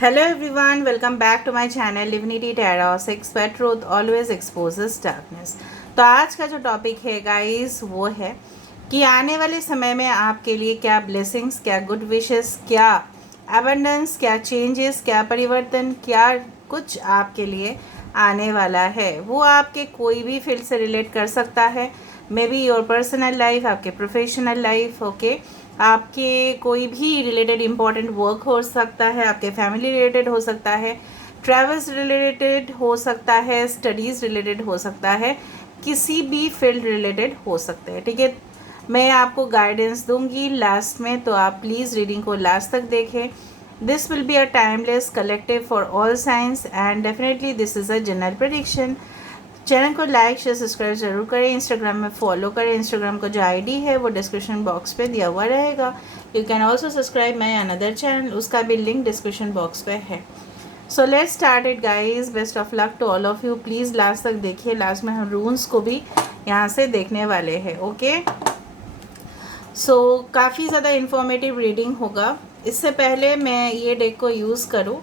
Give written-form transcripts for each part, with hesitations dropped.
Hello everyone, welcome back to my channel Divinity Tarot 6 where truth always exposes darkness। तो आज का जो topic है गाइस वो है कि आने वाले समय में आपके लिए क्या ब्लेसिंग्स, क्या गुड विशेस, क्या एबंडेंस, क्या चेंजेस, क्या परिवर्तन, क्या कुछ आपके लिए आने वाला है। वो आपके कोई भी फील्ड से रिलेट कर सकता है, may be your personal life, आपके प्रोफेशनल लाइफ, ओके, आपके कोई भी रिलेटेड इम्पॉर्टेंट वर्क हो सकता है, आपके फैमिली रिलेटेड हो सकता है, ट्रैवल्स रिलेटेड हो सकता है, स्टडीज़ रिलेटेड हो सकता है, किसी भी फील्ड रिलेटेड हो सकता है। ठीक है, मैं आपको गाइडेंस दूंगी लास्ट में, तो आप प्लीज़ रीडिंग को लास्ट तक देखें। This will be a timeless collective for all science and definitely this is a general prediction. Channel को लाइक शेयर सब्सक्राइब जरूर करें, इंस्टाग्राम में फॉलो करें। इंस्टाग्राम का जो आईडी है वो डिस्क्रिप्शन बॉक्स पे दिया हुआ रहेगा। You can also subscribe my another channel, उसका भी लिंक डिस्क्रिप्शन बॉक्स पे है। So let's start it guys. Best of luck to all of you. Please last तक देखिए, लास्ट में हम रून्स को भी यहाँ से देखने वाले हैं। ओके, सो काफ़ी ज़्यादा इन्फॉर्मेटिव रीडिंग होगा। इससे पहले मैं ये डेक को यूज़ करूँ,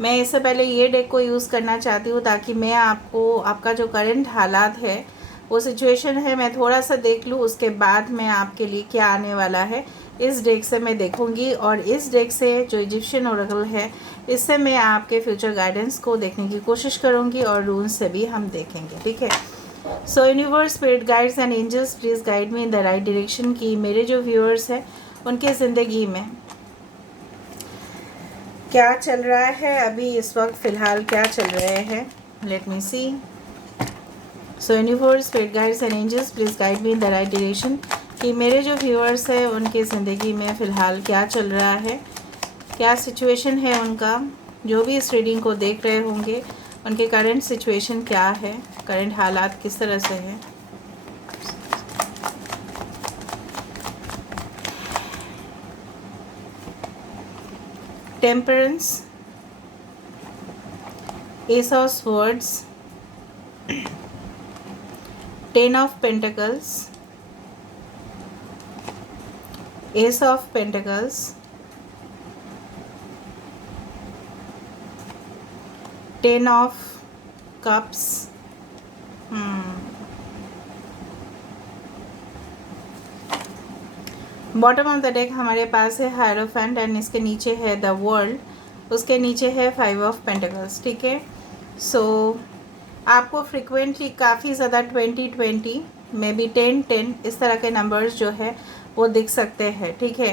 मैं इससे पहले ये डेक को यूज़ करना चाहती हूँ ताकि मैं आपको आपका जो करंट हालात है, वो सिचुएशन है, मैं थोड़ा सा देख लूँ। उसके बाद मैं आपके लिए क्या आने वाला है इस डेक से मैं देखूँगी, और इस डेक से जो इजिप्शियन ओरेकल है इससे मैं आपके फ्यूचर गाइडेंस को देखने की कोशिश करूँगी, और रून्स से भी हम देखेंगे। ठीक है, so universe, spirit guides and angels, please guide me in the right direction कि मेरे जो व्यूअर्स हैं उनके ज़िंदगी में क्या चल रहा है अभी इस वक्त फ़िलहाल, क्या चल रहे हैं। Let me see. So universe, spirit guides and angels, please guide me in the right direction कि मेरे जो व्यूअर्स हैं उनकी ज़िंदगी में फ़िलहाल क्या चल रहा है, क्या सिचुएशन है उनका। जो भी इस रीडिंग को देख रहे होंगे उनके करंट सिचुएशन क्या है, करंट हालात किस तरह से है। Temperance, S of swords, 10 of Pentacles, Ace of Pentacles, 10 of Cups, bottom of the deck हमारे पास है हायरोफेंट एंड इसके नीचे है द वर्ल्ड, उसके नीचे है 5 ऑफ पेंटिकल्स। ठीक है, सो आपको फ्रिक्वेंटली काफ़ी ज़्यादा 20-20 में भी 10-10 इस तरह के नंबर्स जो है वो दिख सकते हैं। ठीक है,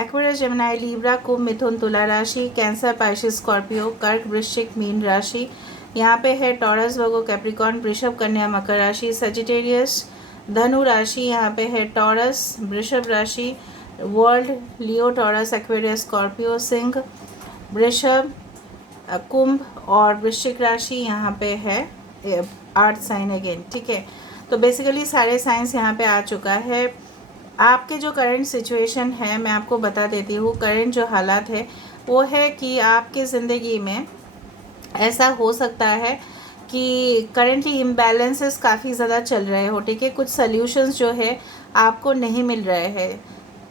एक्वेरियस, जेमिनी, लीब्रा, कुंभ, मिथुन, तुला राशि, कैंसर, पाइशिस, स्कॉर्पियो, कर्क, वृश्चिक, मीन राशि, यहाँ पे है टॉरस, वर्गो, कैप्रिकॉर्न, वृषभ, कन्या, मकर राशि, सजिटेरियस, धनु राशि, यहाँ पे है टॉरस, वृषभ राशि, वर्ल्ड, लियो, टॉरस, एक्वेरियस, स्कॉर्पियो, सिंह, वृषभ, कुंभ और वृश्चिक राशि, यहाँ पे है अर्थ साइन अगेन। ठीक है, तो बेसिकली सारे साइंस यहाँ पे आ चुका है। आपके जो करंट सिचुएशन है मैं आपको बता देती हूँ। करंट जो हालात है वो है कि आपके ज़िंदगी में ऐसा हो सकता है कि करेंटली इम्बैलेंसेस काफ़ी ज़्यादा चल रहे हो। ठीक है, कुछ सल्यूशंस जो है आपको नहीं मिल रहे हैं,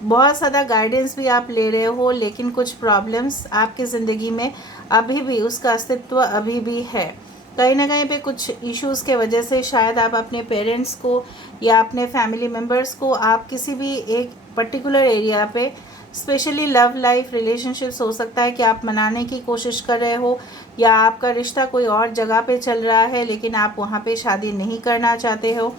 बहुत ज़्यादा गाइडेंस भी आप ले रहे हो, लेकिन कुछ प्रॉब्लम्स आपकी ज़िंदगी में अभी भी उसका अस्तित्व अभी भी है। कहीं ना कहीं पे कुछ इश्यूज़ के वजह से शायद आप अपने पेरेंट्स को या अपने फैमिली मेम्बर्स को, आप किसी भी एक पर्टिकुलर एरिया पे, स्पेशली लव लाइफ रिलेशनशिप्स हो सकता है कि आप मनाने की कोशिश कर रहे हो, या आपका रिश्ता कोई और जगह पे चल रहा है लेकिन आप वहाँ पे शादी नहीं करना चाहते हो।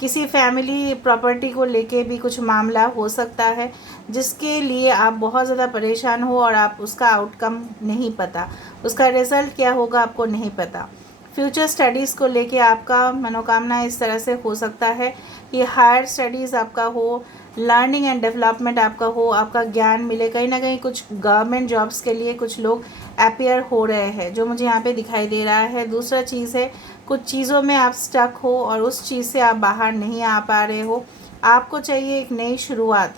किसी फैमिली प्रॉपर्टी को लेके भी कुछ मामला हो सकता है जिसके लिए आप बहुत ज़्यादा परेशान हो और आप उसका आउटकम नहीं पता, उसका रिज़ल्ट क्या होगा आपको नहीं पता। फ्यूचर स्टडीज़ को लेके आपका मनोकामना इस तरह से हो सकता है कि हायर स्टडीज़ आपका हो, लर्निंग एंड डेवलपमेंट आपका हो, आपका ज्ञान मिले। कहीं ना कहीं कुछ गवर्नमेंट जॉब्स के लिए कुछ लोग अपीयर हो रहे हैं जो मुझे यहाँ पे दिखाई दे रहा है। दूसरा चीज़ है, कुछ चीज़ों में आप स्टक हो और उस चीज़ से आप बाहर नहीं आ पा रहे हो, आपको चाहिए एक नई शुरुआत।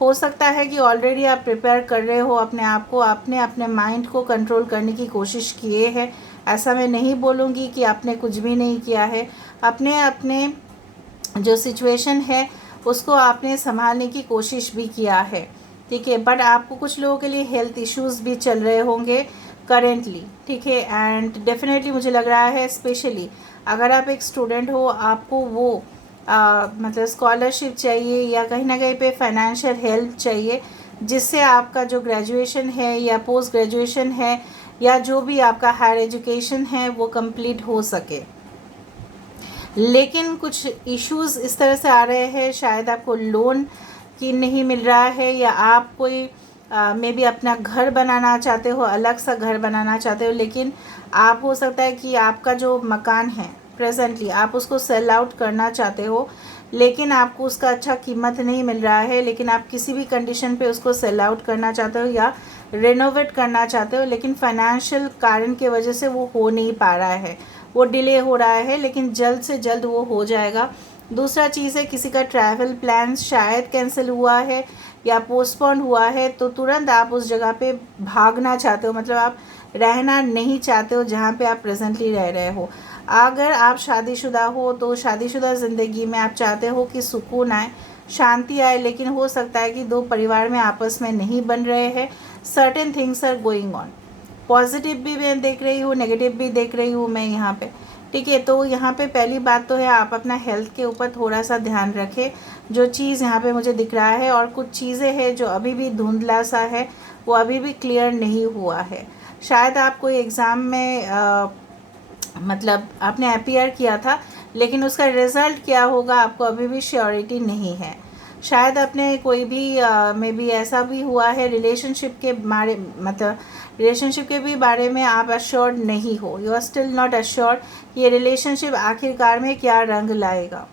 हो सकता है कि ऑलरेडी आप प्रिपेयर कर रहे हो अपने आप को, आपने अपने माइंड को कंट्रोल करने की कोशिश किए है। ऐसा मैं नहीं बोलूँगी कि आपने कुछ भी नहीं किया है, अपने अपने जो सिचुएशन है उसको आपने संभालने की कोशिश भी किया है। ठीक है। बट आपको कुछ लोगों के लिए हेल्थ इश्यूज़ भी चल रहे होंगे करेंटली, ठीक है। एंड डेफिनेटली मुझे लग रहा है स्पेशली अगर आप एक स्टूडेंट हो, आपको वो मतलब स्कॉलरशिप चाहिए या कहीं ना कहीं पे फाइनेंशियल हेल्प चाहिए, जिससे आपका जो ग्रेजुएशन है या पोस्ट ग्रेजुएशन है या जो भी आपका हायर एजुकेशन है वो कंप्लीट हो सके। लेकिन कुछ इश्यूज़ इस तरह से आ रहे हैं, शायद आपको लोन की नहीं मिल रहा है या आप कोई मे बी अपना घर बनाना चाहते हो, अलग सा घर बनाना चाहते हो, लेकिन आप हो सकता है कि आपका जो मकान है प्रेजेंटली आप उसको सेल आउट करना चाहते हो, लेकिन आपको उसका अच्छा कीमत नहीं मिल रहा है, लेकिन आप किसी भी कंडीशन पे उसको सेल आउट करना चाहते हो या रेनोवेट करना चाहते हो, लेकिन फाइनेंशियल कारण की वजह से वो हो नहीं पा रहा है, वो डिले हो रहा है, लेकिन जल्द से जल्द वो हो जाएगा। दूसरा चीज़ है किसी का ट्रैवल प्लान शायद कैंसिल हुआ है या पोस्टपोन हुआ है, तो तुरंत आप उस जगह पे भागना चाहते हो, मतलब आप रहना नहीं चाहते हो जहाँ पे आप प्रेजेंटली रह रहे हो। अगर आप शादीशुदा हो तो शादीशुदा ज़िंदगी में आप चाहते हो कि सुकून आए, शांति आए, लेकिन हो सकता है कि दो परिवार में आपस में नहीं बन रहे हैं। Certain things are going on, positive भी मैं देख रही हूँ, नेगेटिव भी देख रही हूँ मैं यहाँ पे, ठीक है। तो यहाँ पे पहली बात तो है आप अपना हेल्थ के ऊपर थोड़ा सा ध्यान रखें, जो चीज़ यहाँ पे मुझे दिख रहा है। और कुछ चीज़ें हैं जो अभी भी धुंधला सा है, वो अभी भी क्लियर नहीं हुआ है। शायद आप कोई एग्ज़ाम में मतलब आपने अपीयर किया था, लेकिन उसका रिज़ल्ट क्या होगा आपको अभी भी श्योरिटी नहीं है। शायद अपने कोई भी मे बी ऐसा भी हुआ है रिलेशनशिप के बारे, मतलब रिलेशनशिप के भी बारे में आप अश्योर्ड नहीं हो, you are still not assured ये रिलेशनशिप आखिरकार में क्या रंग लाएगा।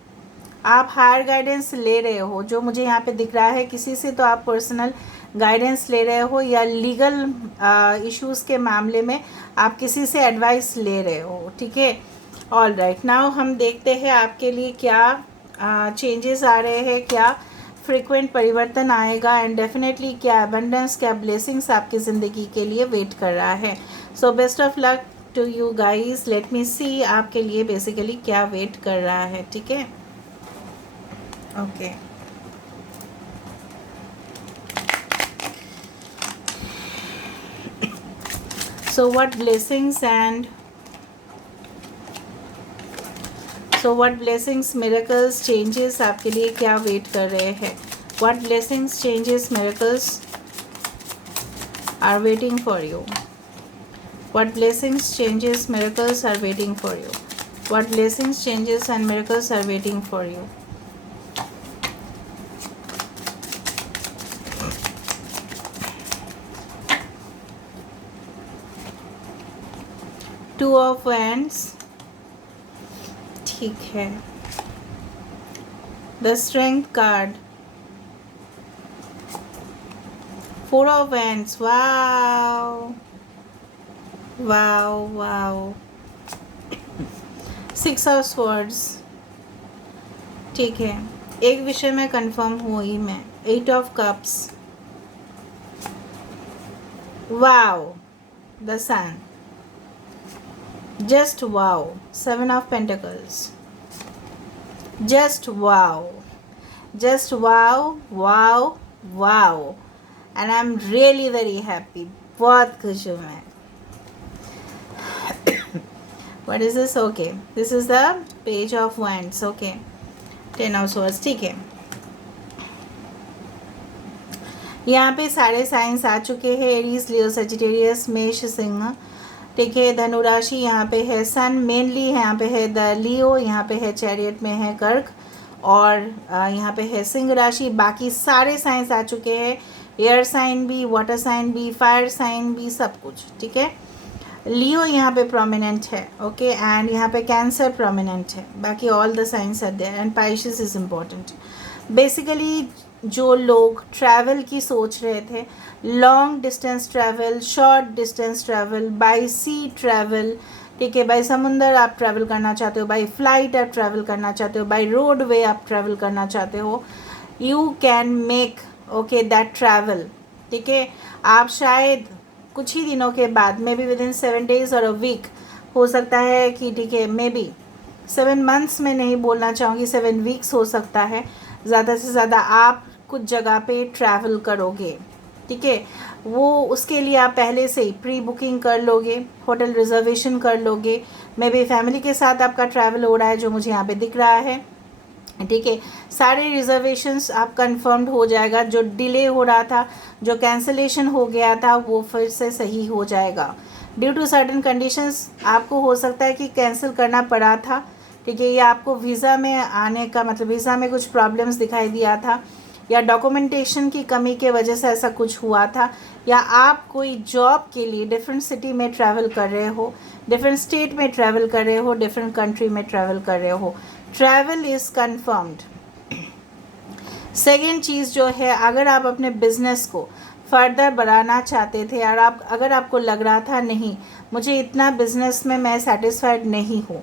आप हायर गाइडेंस ले रहे हो, जो मुझे यहाँ पे दिख रहा है, किसी से तो आप पर्सनल गाइडेंस ले रहे हो या लीगल इश्यूज़ के मामले में आप किसी से एडवाइस ले रहे हो, ठीक है। ऑल राइट, नाउ हम देखते हैं आपके लिए क्या चेंजेस आ रहे हैं, क्या फ्रीक्वेंट परिवर्तन आएगा, एंड डेफिनेटली क्या अबंडेंस, क्या ब्लेसिंग्स आपकी ज़िंदगी के लिए वेट कर रहा है। So best of luck to you guys. Let me see आपके लिए बेसिकली क्या वेट कर रहा है, ठीक है। Okay so what blessings miracles changes आपके लिए क्या वेट कर रहे हैं। what blessings changes miracles are waiting for you. what blessings changes miracles are waiting for you. what blessings changes and miracles are waiting for you. Two of wands, ठीक है। The strength card, four of wands, wow wow wow, six of swords, ठीक है। एक विषय में confirm हुई मैं, eight of cups, wow, the sun, just wow, seven of pentacles, just wow, just wow wow wow, and I'm really very happy, बहुत खुश हूँ मैं। what is this? okay, this is the page of wands, okay, 10 of swords, ठीक है। यहाँ पे सारे science आ चुके हैं, एरीज, लियो, सजिटेरियस, मेष, सिंह, ठीक है। धनु राशि यहाँ पे है सन मेनली, यहाँ पे है द लियो, यहाँ पे है चैरियट में है कर्क, और यहाँ पे है सिंह राशि। बाकी सारे साइंस आ चुके हैं, एयर साइन भी, वाटर साइन भी, फायर साइन भी, सब कुछ, ठीक है। लियो यहाँ पे प्रोमिनेंट है, ओके, एंड यहाँ पे कैंसर प्रोमिनेंट है, बाकी all the signs are there, and Pisces is important. Basically जो लोग ट्रैवल की सोच रहे थे, long distance travel, short distance travel, by sea travel, ठीक है, बाय समुंदर आप ट्रैवल करना चाहते हो, बाय फ्लाइट आप ट्रैवल करना चाहते हो, बाय रोड वे आप ट्रैवल करना चाहते हो, you can make okay that travel, ठीक है। आप शायद कुछ ही दिनों के बाद, may be with in 7 days और अ वीक, हो सकता है कि, ठीक है, मे बी 7 months में नहीं बोलना चाहूँगी, 7 weeks हो सकता है, ज़्यादा से ज़्यादा आप कुछ जगह पे ट्रैवल करोगे, ठीक है। वो उसके लिए आप पहले से ही प्री बुकिंग कर लोगे, होटल रिजर्वेशन कर लोगे। मे बी फैमिली के साथ आपका ट्रैवल हो रहा है जो मुझे यहाँ पे दिख रहा है, ठीक है। सारे रिजर्वेशंस आप कंफर्म्ड हो जाएगा, जो डिले हो रहा था, जो कैंसिलेशन हो गया था, वो फिर से सही हो जाएगा। ड्यू टू सर्टेन कंडीशंस आपको हो सकता है कि कैंसिल करना पड़ा था, ठीक है, या आपको वीज़ा में आने का मतलब वीज़ा में कुछ प्रॉब्लम्स दिखाई दिया था, या डॉक्यूमेंटेशन की कमी के वजह से ऐसा कुछ हुआ था, या आप कोई जॉब के लिए डिफरेंट सिटी में ट्रैवल कर रहे हो, डिफरेंट स्टेट में ट्रैवल कर रहे हो, डिफरेंट कंट्री में ट्रैवल कर रहे हो, ट्रैवल इज़ कन्फर्म्ड। सेकेंड चीज़ जो है, अगर आप अपने बिजनेस को फर्दर बढ़ाना चाहते थे और अगर आपको लग रहा था नहीं मुझे इतना बिजनेस में मैं सेटिस्फाइड नहीं हूँ,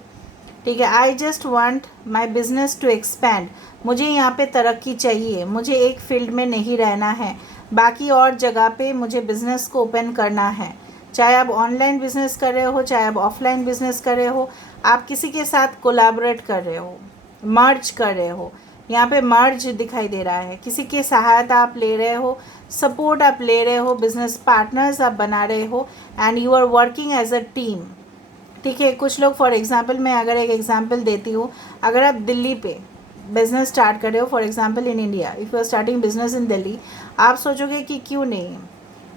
ठीक है, I just want my business to expand, मुझे यहाँ पे तरक्की चाहिए, मुझे एक फील्ड में नहीं रहना है, बाकी और जगह पे मुझे बिज़नेस को ओपन करना है। चाहे आप ऑनलाइन बिज़नेस कर रहे हो, चाहे आप ऑफलाइन बिज़नेस कर रहे हो, आप किसी के साथ कोलैबोरेट कर रहे हो, मर्ज कर रहे हो, यहाँ पे मर्ज दिखाई दे रहा है, किसी की सहायता आप ले रहे हो, सपोर्ट आप ले रहे हो, बिजनेस पार्टनर्स आप बना रहे हो, and you are working as a team, ठीक है। कुछ लोग फॉर एग्जांपल, मैं अगर एक एग्जांपल देती हूँ, अगर आप दिल्ली पे बिज़नेस स्टार्ट कर रहे हो, for example in India, if you are starting business in Delhi, आप सोचोगे कि क्यों नहीं,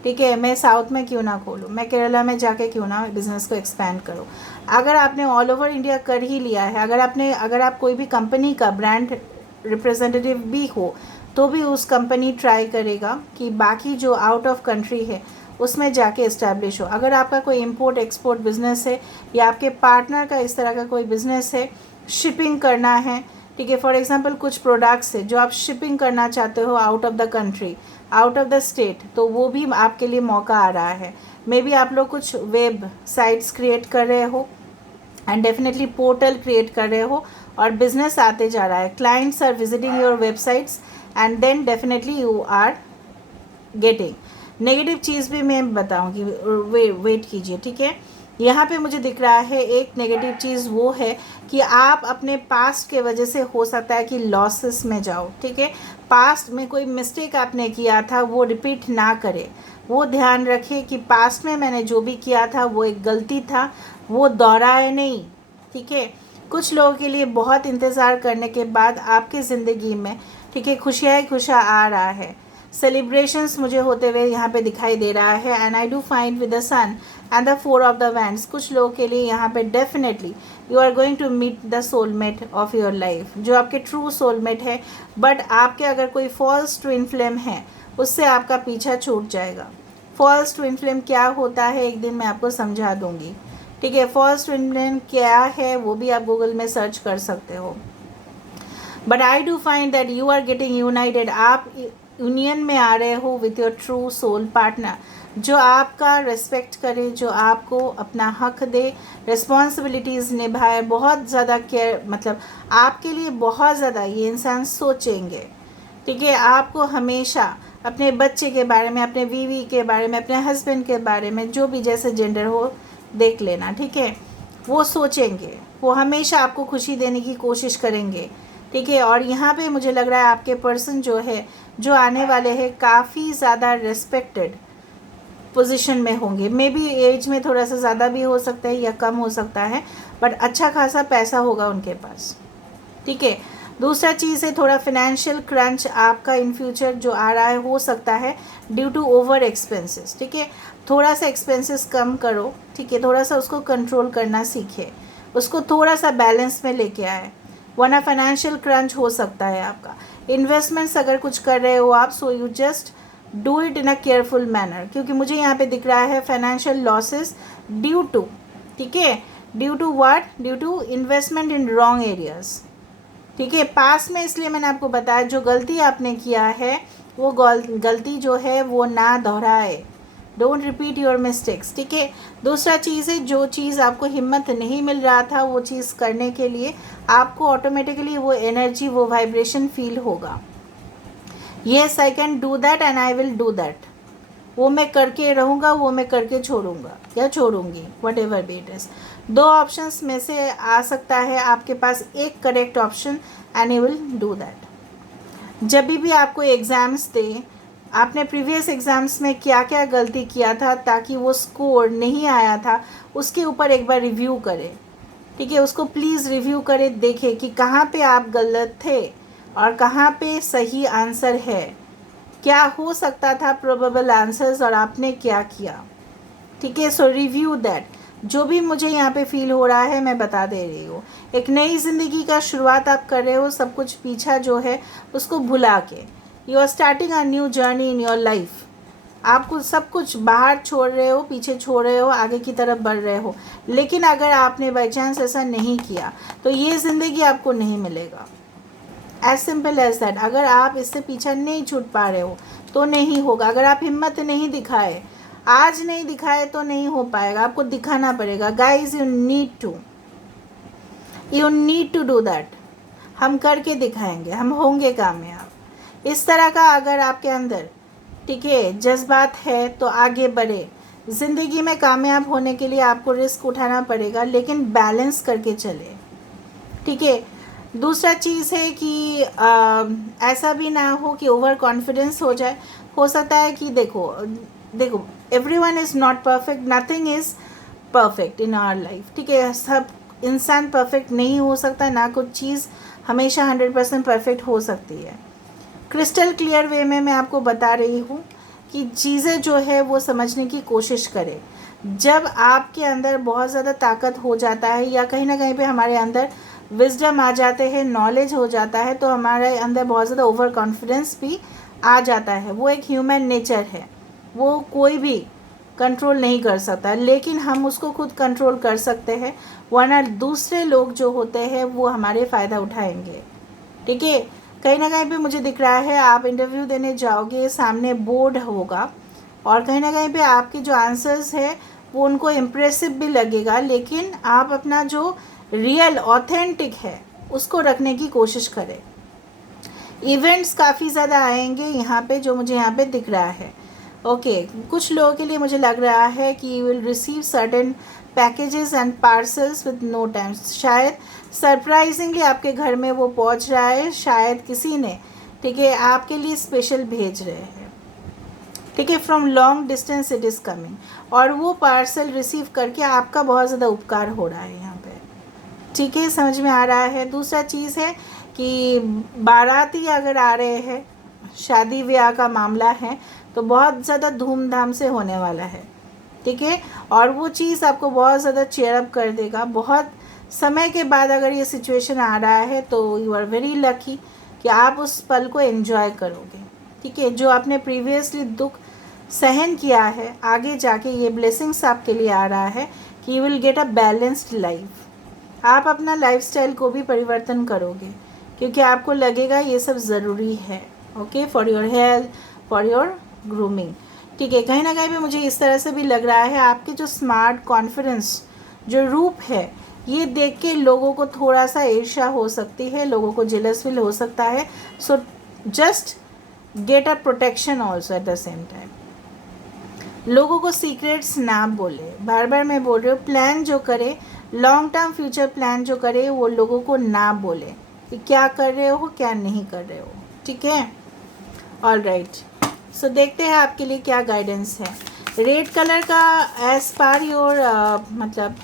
ठीक है, मैं साउथ में क्यों ना खोलूँ, मैं केरला में जाके क्यों ना बिज़नेस को एक्सपैंड करूँ। अगर आपने ऑल ओवर इंडिया कर ही लिया है, अगर आप कोई भी कंपनी का ब्रांड रिप्रेजेंटेटिव भी हो, तो भी उस कंपनी ट्राई करेगा कि बाकी जो आउट ऑफ कंट्री है उसमें जाके इस्टेब्लिश हो। अगर आपका कोई इंपोर्ट एक्सपोर्ट बिज़नेस है, या आपके पार्टनर का इस तरह का कोई बिज़नेस है, शिपिंग करना है, ठीक है, फॉर एग्जांपल कुछ प्रोडक्ट्स है जो आप शिपिंग करना चाहते हो out of the country, out of the state, तो वो भी आपके लिए मौका आ रहा है। मे बी आप लोग कुछ वेब साइट्स क्रिएट कर रहे हो एंड डेफिनेटली पोर्टल क्रिएट कर रहे हो और बिजनेस आते जा रहा है, clients are visiting your websites and then definitely you are getting. Negative चीज़ भी मैं बताऊंगी, वेट कीजिए, ठीक है। यहाँ पे मुझे दिख रहा है एक नेगेटिव चीज़ वो है कि आप अपने पास्ट के वजह से हो सकता है कि लॉसेस में जाओ, ठीक है। पास्ट में कोई मिस्टेक आपने किया था वो रिपीट ना करे, वो ध्यान रखें कि पास्ट में मैंने जो भी किया था वो एक गलती था, वो दोहराए नहीं, ठीक है। कुछ लोगों के लिए बहुत इंतज़ार करने के बाद आपकी ज़िंदगी में, ठीक है, खुशियाँ आ रहा है, सेलिब्रेशंस मुझे होते हुए यहाँ पे दिखाई दे रहा है। And I do find with the sun and the 4 of the wands, कुछ लोगों के लिए यहाँ पे definitely you are going to meet the soulmate of your life, जो आपके ट्रू सोलमेट है। बट आपके अगर कोई फॉल्स ट्विन फ्लेम है उससे आपका पीछा छूट जाएगा। फॉल्स ट्विन फ्लेम क्या होता है एक दिन मैं आपको समझा दूंगी, ठीक है। फॉल्स ट्विन फ्लेम क्या है वो भी आप गूगल में सर्च कर सकते हो। But I do find that you are getting united, आप यूनियन में आ रहे हो with your true soul partner, जो आपका रिस्पेक्ट करे, जो आपको अपना हक दे, रिस्पॉन्सिबिलिटीज़ निभाए, बहुत ज़्यादा केयर, मतलब आपके लिए बहुत ज़्यादा ये इंसान सोचेंगे, ठीक है। आपको हमेशा अपने बच्चे के बारे में, अपने बीवी के बारे में, अपने हस्बैंड के बारे में, जो भी जैसे जेंडर हो देख लेना, ठीक है, वो सोचेंगे, वो हमेशा आपको खुशी देने की कोशिश करेंगे, ठीक है। और यहाँ पे मुझे लग रहा है आपके पर्सन जो है, जो आने वाले हैं, काफ़ी ज़्यादा रिस्पेक्टेड पोजीशन में होंगे। मे बी एज में थोड़ा सा ज़्यादा भी हो सकता है या कम हो सकता है, बट अच्छा खासा पैसा होगा उनके पास, ठीक है। दूसरा चीज़ है थोड़ा फिनेंशियल क्रंच आपका इन फ्यूचर जो आ रहा है, हो सकता है ड्यू टू ओवर एक्सपेंसेस, ठीक है। थोड़ा सा एक्सपेंसेस कम करो, ठीक है, थोड़ा सा उसको कंट्रोल करना सीखे, उसको थोड़ा सा बैलेंस में लेके आए, वरना फाइनेंशियल क्रंच हो सकता है आपका। इन्वेस्टमेंट्स अगर कुछ कर रहे हो आप, so you just do it in a careful manner, क्योंकि मुझे यहाँ पे दिख रहा है फाइनेंशियल लॉसेस ड्यू टू, ठीक है, due to what, due to investment in wrong areas, ठीक है। पास में इसलिए मैंने आपको बताया जो गलती आपने किया है वो गलती जो है वो ना दोहराए, डोंट रिपीट योर मिस्टेक्स, ठीक है। दूसरा चीज़ है, जो चीज़ आपको हिम्मत नहीं मिल रहा था वो चीज़ करने के लिए, आपको ऑटोमेटिकली वो एनर्जी, वो वाइब्रेशन फील होगा। Yes I can do that and I will do that, वो मैं करके रहूँगा, वो मैं करके छोड़ूंगा या छोड़ूंगी, whatever be it is. 2 options में से आ सकता है आपके पास एक correct option and you will do that. जब भी आपको एग्ज़ाम्स दे, आपने प्रीवियस एग्ज़ाम्स में क्या क्या गलती किया था ताकि वो स्कोर नहीं आया था, उसके ऊपर एक बार रिव्यू करें, ठीक है। उसको प्लीज़ रिव्यू करें, देखें कि कहाँ पे आप गलत थे और कहाँ पे सही आंसर है, क्या हो सकता था प्रोबेबल आंसर्स और आपने क्या किया, ठीक है। सो रिव्यू दैट। जो भी मुझे यहाँ पे फील हो रहा है मैं बता दे रही हूँ। एक नई ज़िंदगी का शुरुआत आप कर रहे हो, सब कुछ पीछा जो है उसको भुला के, you are starting a new journey in your life. आपको सब कुछ बाहर छोड़ रहे हो, पीछे छोड़ रहे हो, आगे की तरफ बढ़ रहे हो। लेकिन अगर आपने बाई चांस ऐसा नहीं किया तो ये ज़िंदगी आपको नहीं मिलेगा। As simple as that. अगर आप इससे पीछा नहीं छूट पा रहे हो तो नहीं होगा। अगर आप हिम्मत नहीं दिखाए, आज नहीं दिखाए तो नहीं हो पाएगा, आपको दिखाना पड़ेगा। Guys you need to do that. हम करके दिखाएंगे, हम होंगे कामयाब। इस तरह का अगर आपके अंदर, ठीक है, जज्बात है तो आगे बढ़े। ज़िंदगी में कामयाब होने के लिए आपको रिस्क उठाना पड़ेगा, लेकिन बैलेंस करके चले, ठीक है। दूसरा चीज़ है कि ऐसा भी ना हो कि ओवर कॉन्फिडेंस हो जाए। हो सकता है कि देखो everyone is not perfect, nothing is perfect in our life, ठीक है। सब इंसान परफेक्ट नहीं हो सकता, ना कुछ चीज़ हमेशा 100% परफेक्ट हो सकती है। क्रिस्टल क्लियर वे में मैं आपको बता रही हूँ कि चीज़ें जो है वो समझने की कोशिश करें। जब आपके अंदर बहुत ज़्यादा ताकत हो जाता है या कहीं ना कहीं पे हमारे अंदर विजडम आ जाते हैं, नॉलेज हो जाता है, तो हमारे अंदर बहुत ज़्यादा ओवर कॉन्फिडेंस भी आ जाता है। वो एक ह्यूमन नेचर है, वो कोई भी कंट्रोल नहीं कर सकता, लेकिन हम उसको खुद कंट्रोल कर सकते हैं, वरना दूसरे लोग जो होते हैं वो हमारे फ़ायदा उठाएंगे, ठीक है। कहीं ना कहीं पे मुझे दिख रहा है आप इंटरव्यू देने जाओगे, सामने बोर्ड होगा और कहीं ना कहीं पे आपके जो आंसर्स है वो उनको इम्प्रेसिव भी लगेगा, लेकिन आप अपना जो रियल ऑथेंटिक है उसको रखने की कोशिश करें। इवेंट्स काफ़ी ज़्यादा आएंगे यहाँ पे, जो मुझे यहाँ पे दिख रहा है। ओके, कुछ लोगों के लिए मुझे लग रहा है कि you will receive certain packages and parcels with no time. शायद सरप्राइजिंगली आपके घर में वो पहुँच रहा है, शायद किसी ने, ठीक है, आपके लिए स्पेशल भेज रहे हैं, ठीक है। From long distance it is coming, और वो पार्सल रिसीव करके आपका बहुत ज़्यादा उपकार हो रहा है यहाँ पे, ठीक है। समझ में आ रहा है। दूसरा चीज़ है कि बाराती अगर आ रहे हैं, शादी ब्याह का मामला है तो बहुत ज़्यादा धूमधाम से होने वाला है, ठीक है। और वो चीज़ आपको बहुत ज़्यादा चेयरअप कर देगा। बहुत समय के बाद अगर ये सिचुएशन आ रहा है तो यू आर वेरी लकी कि आप उस पल को एंजॉय करोगे, ठीक है। जो आपने प्रीवियसली दुख सहन किया है, आगे जाके ये ब्लेसिंग्स आपके लिए आ रहा है कि you will get a balanced life. आप अपना लाइफस्टाइल को भी परिवर्तन करोगे, क्योंकि आपको लगेगा ये सब ज़रूरी है, okay, for your health, for your grooming, ठीक है। कहीं ना कहीं पे मुझे इस तरह से भी लग रहा है आपके जो स्मार्ट कॉन्फिडेंस जो रूप है, ये देख के लोगों को थोड़ा सा ईर्ष्या हो सकती है, लोगों को जेलस फील हो सकता है। So just get a protection also at the same time. लोगों को सीक्रेट्स ना बोले, बार बार मैं बोल रही हूँ, प्लान जो करे, लॉन्ग टर्म फ्यूचर प्लान जो करे, वो लोगों को ना बोले कि क्या कर रहे हो क्या नहीं कर रहे हो, ठीक है। ऑल राइट, सो देखते हैं आपके लिए क्या गाइडेंस है। रेड कलर का एज पर योर मतलब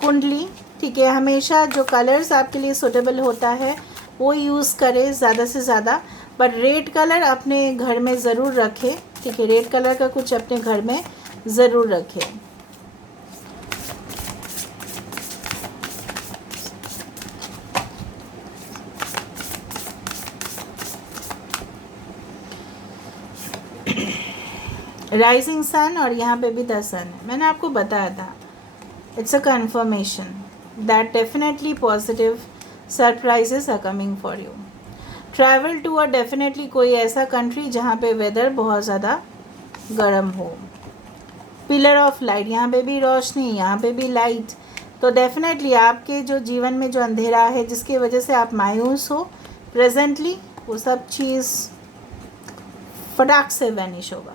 कुंडली, ठीक है। हमेशा जो कलर्स आपके लिए सूटेबल होता है वो यूज़ करें ज़्यादा से ज़्यादा, बट रेड कलर अपने घर में ज़रूर रखें, ठीक है। रेड कलर का कुछ अपने घर में ज़रूर रखें। राइजिंग सन और यहाँ पे भी द सन है। मैंने आपको बताया था, it's a confirmation that definitely positive surprises are coming for you. Travel to a definitely कोई ऐसा कंट्री जहाँ पे वेदर बहुत ज़्यादा गर्म हो। पिलर ऑफ लाइट, यहाँ पे भी रोशनी, यहाँ पे भी लाइट। तो डेफिनेटली आपके जो जीवन में जो अंधेरा है जिसकी वजह से आप मायूस हो प्रेजेंटली, वो सब चीज़ फटाक से वैनिश होगा,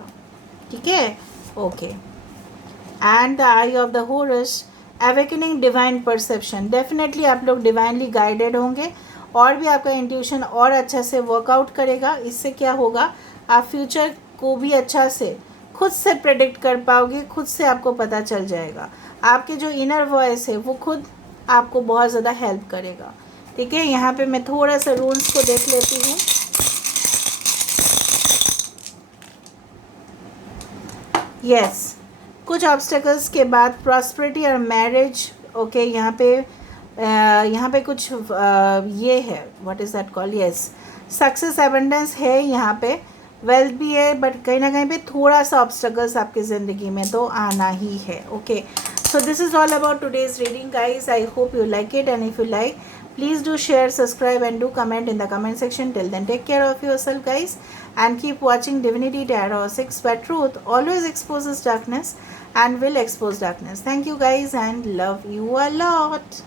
ठीक है। Okay, and the I of the harrows, awakening divine perception. Definitely आप लोग डिवाइनली गाइडेड होंगे और भी आपका इंट्यूशन और अच्छा से वर्कआउट करेगा। इससे क्या होगा, आप फ्यूचर को भी अच्छा से खुद से प्रेडिक्ट कर पाओगे, खुद से आपको पता चल जाएगा। आपके जो इनर वॉइस है वो खुद आपको बहुत ज़्यादा हेल्प करेगा। ठीक है, यहाँ पे मैं थोड़ा सा रूल्स को देख लेती हूँ। यस, कुछ ऑब्स्टेकल्स के बाद प्रॉस्पेरिटी और मैरिज। ओके, यहाँ पे कुछ ये है, what is that call, yes, success abundance है, यहाँ पे वेल्थ भी है, बट कहीं ना कहीं पे थोड़ा सा ऑब्स्टेकल्स आपकी ज़िंदगी में तो आना ही है। Okay, so this is all about today's reading, guys. I hope you like it, and if you like, please do share, subscribe, and do comment in the comment section. Till then, take care of yourself, guys, and keep watching Divinity Tarot 6, where truth always exposes darkness and will expose darkness. Thank you, guys, and love you a lot.